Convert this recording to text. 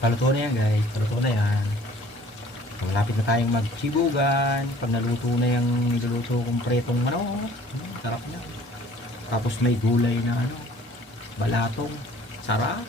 Paluto na yan guys, paluto na yan. Malapit na tayong magsibugan. Pag naluto na yung niluluto kong pretong manok, sarap na. Tapos may gulay na balatong, sarap.